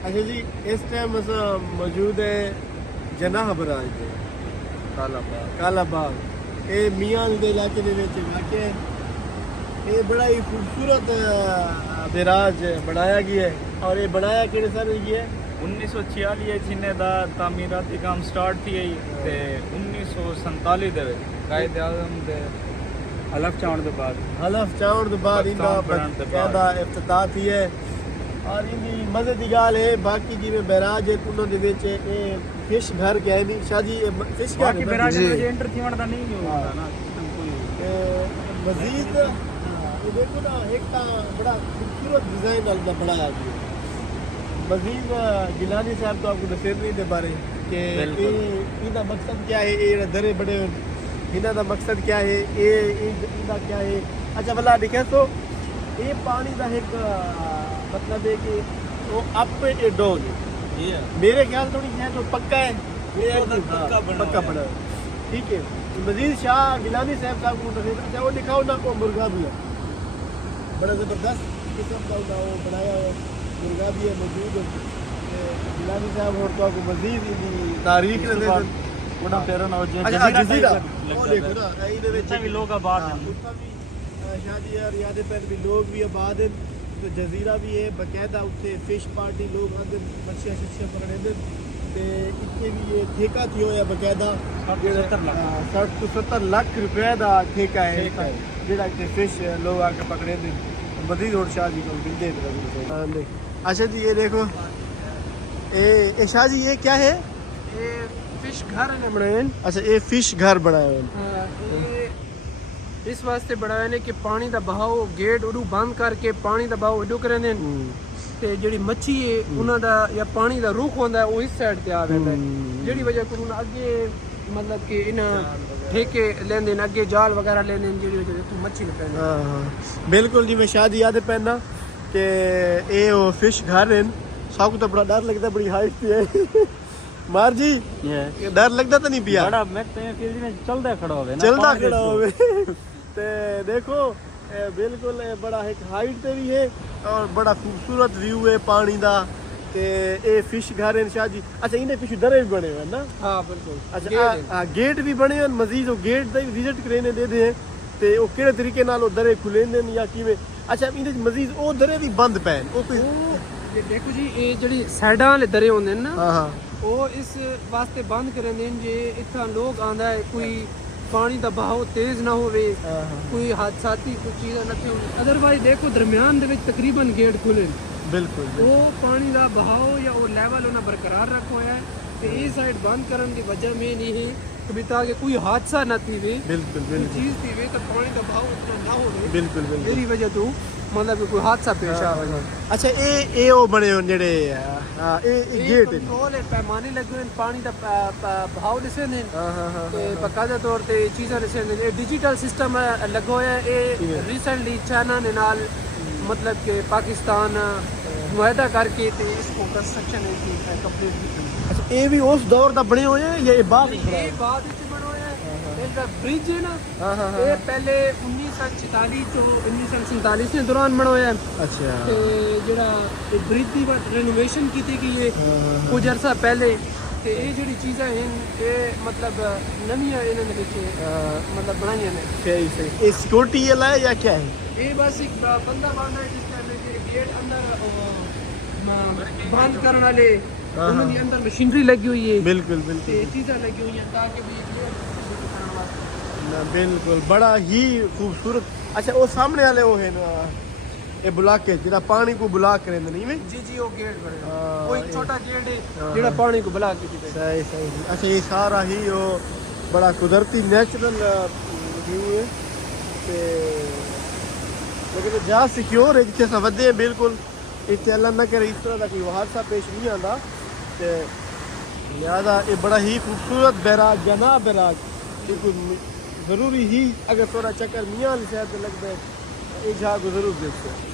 अच्छा जी, इस टाइम असां मौजूद है जनाह बराज दे काला बाग। ये मियां दे इलाके दे विच वाक़ है। ये बड़ा ही खूबसूरत बिराज बनाया गया है। और ये बनाया किहड़े साल गया है? 1946 जिन्हें दा तामीराती काम स्टार्ट थी ते 1947 दे विच कायद आज़म दे हलफ चावण दे बाद इंदा कहदा इफ्तिताह थी है। और इनकी मजे की गाल है बाकी जिवें बैराज है उन्होंने दे विच ये फिश घर क्या है शादी फिश घर बाकी बैराज में एंटर थीवण दा नहीं होता ना कोई मजीद ये देखो ना एक ता बड़ा खूबसूरत डिजाइन वाला बनाया गया। मजीद गिलानी साहब तो आपको दसेर नहीं दे बारे कि इनका मकसद क्या है, ये दरे बड़े इन्हों का मकसद क्या है, ये इनका क्या है। अच्छा भला दिखे तो ये पानी का एक मतलब है कि वो अप ए डाउन मेरे ख्याल थोड़ी है तो पक्का है, पक्का बना ठीक है। मजीद शाह गिलानी साहब को अच्छा वो दिखाओ ना को मुर्गा भी है बड़ा ज़बरदस्त किस्म का वो बनाया हुआ मुर्गा भी है मौजूद है। गिलानी साहब और तो आपको मजीद तारीख बड़ा फेरन और जजीरा वो देखो ना ਇਹਦੇ ਵਿੱਚ भी लोग आबाद हैं उसका भी शादी और यादें पर भी लोग भी आबाद हैं। तो जजीरा भी है बकायदा उत्थे फिश पार्टी लोग आते मच्छियां शच्छियां पकड़े ते इतने भी ये ठेका थी होया बकायदा 60 to 70 लाख रुपए का ठेका है जेड़ा इतने फिश लोग आके पकड़े थे। मजीद और शादी को बिल्दे थे। अच्छा जी ये देखो ए शाह जी ये क्या है? ये फिश घर ने बनाए। अच्छा ये फिश घर बनाए हैं इस वास्ते बनाए ने कि पानी का बहाव गेट उडू बंद करके पानी का बहाव उडू करे ने ते जेडी मच्छी है उन्हां दा या पानी का रुख होंदा है वो इस साइड ते आ वेंदा है जेडी वजह को उन्हां अगे मतलब कि इन ठेके लेंदे ने अगे जाल वगैरह लेंदे जेडी वजह तो मच्छी ने पैंदी। हां बिल्कुल जी मैं शादी याद पैना कि ये वो फिश घर हैं। सब को तो बड़ा डर लगता बड़ी हाइट पे है मार जी डर लगता तो नहीं पिया बड़ा मैं तो फील्ड में चलदा खड़ा होवे ना चलदा खड़ा होवे ते देखो बिल्कुल बड़ा एक हाइट पे भी है और बड़ा खूबसूरत व्यू है पानी दा ते ये फिश घर है शाह जी। अच्छा इन्हें पिछू दरे भी बने हुए ना? हां बिल्कुल। अच्छा गेट भी बने हुए मजीद वो गेट दा विजिट करने दे दे ते वो किहड़े तरीके नाल वो दरे खुलेंदे या किवें। अच्छा इन्हें मजीद वो दरे भी बंद पैन वो ये देखो जी ये जेडी साइडां वाले दरे होंदे ना हां हां वो इस वास्ते बंद कर दें जे इतना लोग आंदा है कोई पानी का बहाव तेज ना होवे कोई हादसाती कोई चीज़ ना थी अदरवाइज देखो दरमियान दे विच तकरीबन गेट खुले बिल्कुल वो पानी का बहाव या वो लेवल उन्हें बरकरार रखो है तो ये साइड बंद करने की वजह में नहीं है कि ताकि कोई हादसा ना थी वे बिल्कुल कोई चीज़ थी वे तो पानी का बहाव उतना ना हो बिल्कुल मेरी वजह तो मतलब कि कोई हादसा पेश आ वजह। अच्छा ये वो बने हो जेडे हां ये गेट कंट्रोल है पैमाने लगे हुए पानी का बहाव दिसे ने ते बकायदा तौर ते चीज़ां दिसे ने डिजिटल सिस्टम लगा होया है ये रिसेंटली चाइना ने नाल मतलब कि पाकिस्तान मुआहदा करके ते इसको कंस्ट्रक्शन कंप्लीट की। अच्छा ये भी उस दौर दा बने हुए हैं या ये बाद ये बाद विच बने होया है इसका ब्रिज है ना ये पहले 1946 तो 1947 के दौरान बना होया है। अच्छा ते जेड़ा ये ब्रिज दी रेनोवेशन की गई है कुछ अरसा पहले ते ये जेडी चीज़ां हैं ये मतलब नवीं इन्होंने विच मतलब बनाई ने। सही सही ये सिक्योरिटी ये लाया या क्या है? ये बस एक बंदा बांधा है जिसके गेट अंदर बंद करने वाले उन्होंने अंदर मशीनरी लगी हुई है बिल्कुल बिल्कुल ये चीज़ें लगी हुई हैं ताकि भी ना बिल्कुल बड़ा ही खूबसूरत। अच्छा वो सामने वाले वो है ना ये ब्लॉक है जेड़ा पानी को ब्लॉक करे नहीं में जी जी वो गेट बने वो एक छोटा गेट है जेड़ा पानी को ब्लॉक की सही सही। अच्छा ये सारा ही वो बड़ा कुदरती नेचुरल व्यू है ते लेकिन जा सिक्योर है जिथे सवदे हैं बिल्कुल इतने अल्लाह ना करे इस तरह का कोई हादसा पेश नहीं आता ते लिहाजा ये बड़ा ही खूबसूरत बैराज जना बैराज बिल्कुल ज़रूरी ही अगर थोड़ा चक्कर मियां शहर लगता है ये जगह को जरूर देखते हैं।